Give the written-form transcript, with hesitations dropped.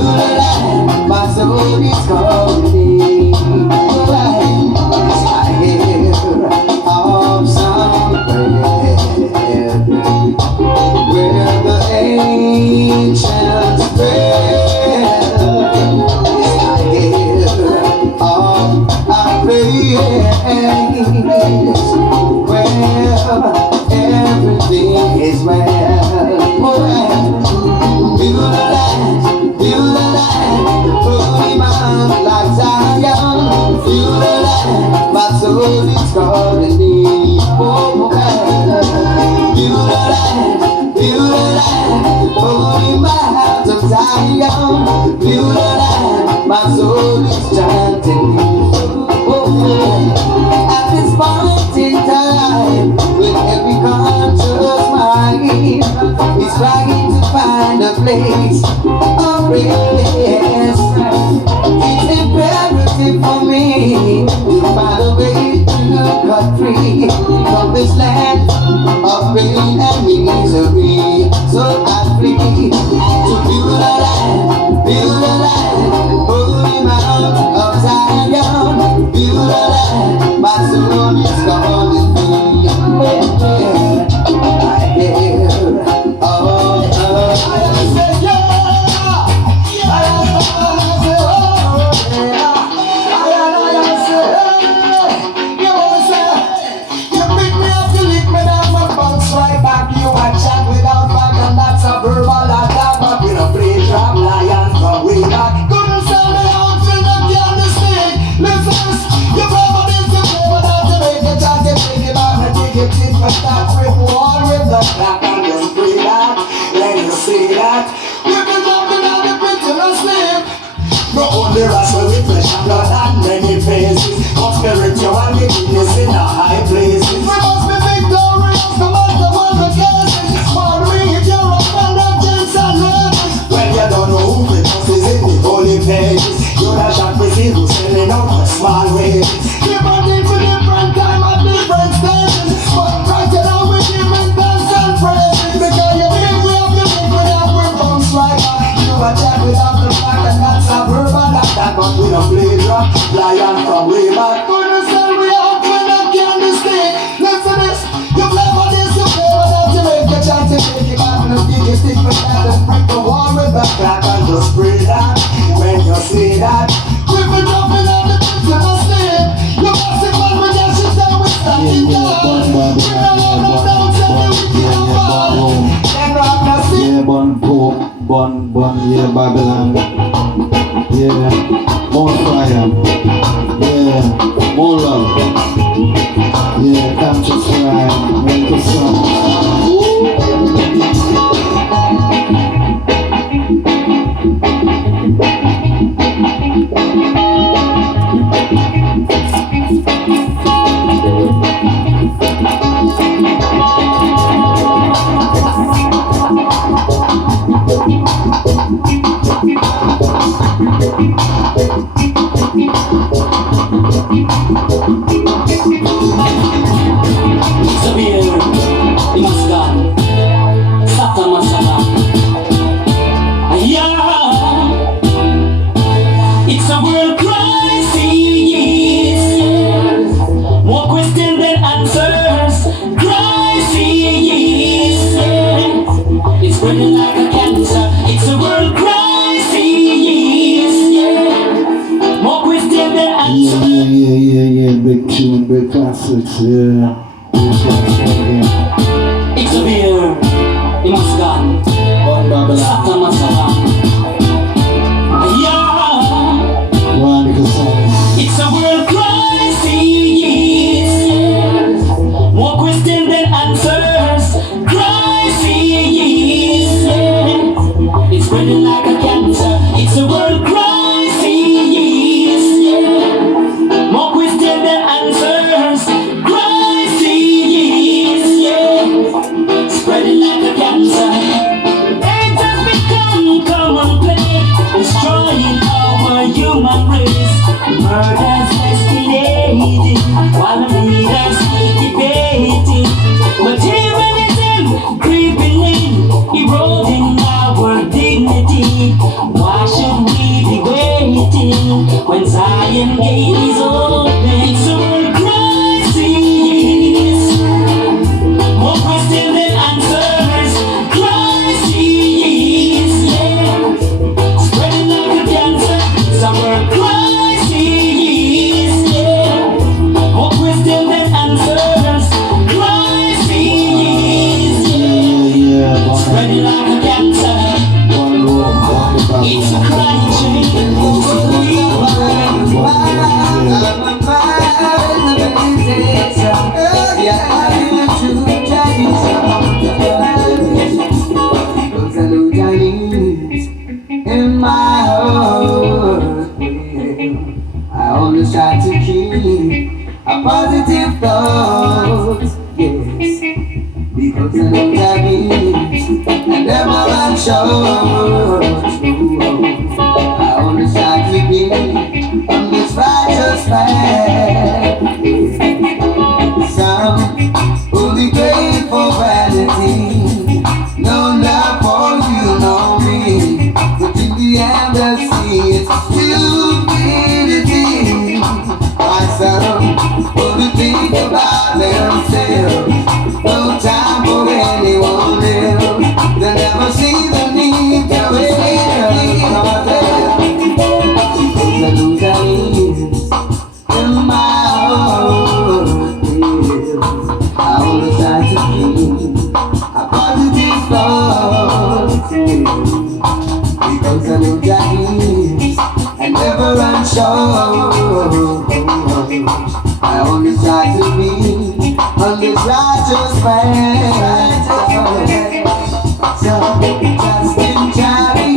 feel alive, my soul is calling me. Yes, I hear of somewhere where the ancients dwell. Yes, I hear of a place where everything is well. Feel alive, holy man like Zion. Feel alive, my soul is calling me. Feel alive, holy man of Zion. Feel alive, my soul is chanting me. At this point in time, with every conscious mind, it's trying to find a place of rest. It's imperative for me to find a way to cut free from this land of pain and misery. So I flee to feel alive, holy Mount of Zion. Feel alive, my soul is calling me. I hear the rest will be flesh and blood and many faces. Of spiritual wickedness in the high places. We must be victorious, no matter what the cases. But read your abundance and ladies. When you don't know who it is in the holy pages, you not shot with evil selling out for small wages. Different things for different time at different stages. But right now we give it thanks and praises. Because you think we have to think without we bounce right back. You attack without the fact and that's a verbal. But we don't play drop, lion from way back. Goodness and we out when I can't stay. Listen this, you play for this, you play without you make a chance to take it back. And give you stick for that and break the wall with the crack and just spray that. When you see that, we've been jumping on the pit to the sleep. You must have fun with your shit and we stand it down. We don't know no doubts and we wicked and fall. Then rock the sea. Yeah, bun, yeah, Babylon. Yeah, more fire. Yeah, more love. Yeah, conscious rhyme. Make a song. Big tune, big classics, yeah. It's a beer, you must gone. One Babylon. Yeah. One songs. It's a world crisis. More questions than answers. Crisis. It's spreading like a cancer. It's a world crisis. Murders escalating while leaders keep debating. Materialism creeping in, eroding our dignity. in my heart. Well, I always try to keep a positive thought, yes, because I know that means I never run short. I always try to be on this righteous path. Some will be grateful for vanity, no love for you, no me. But in the end, I see it's stupidity. My son will be think about themselves, no time for anyone else. They never see the need to wait for them. The loser is in my heart. I always try to keep a positive thought, because I know that is and never run short. I always try to be on this righteous path. So just in charity,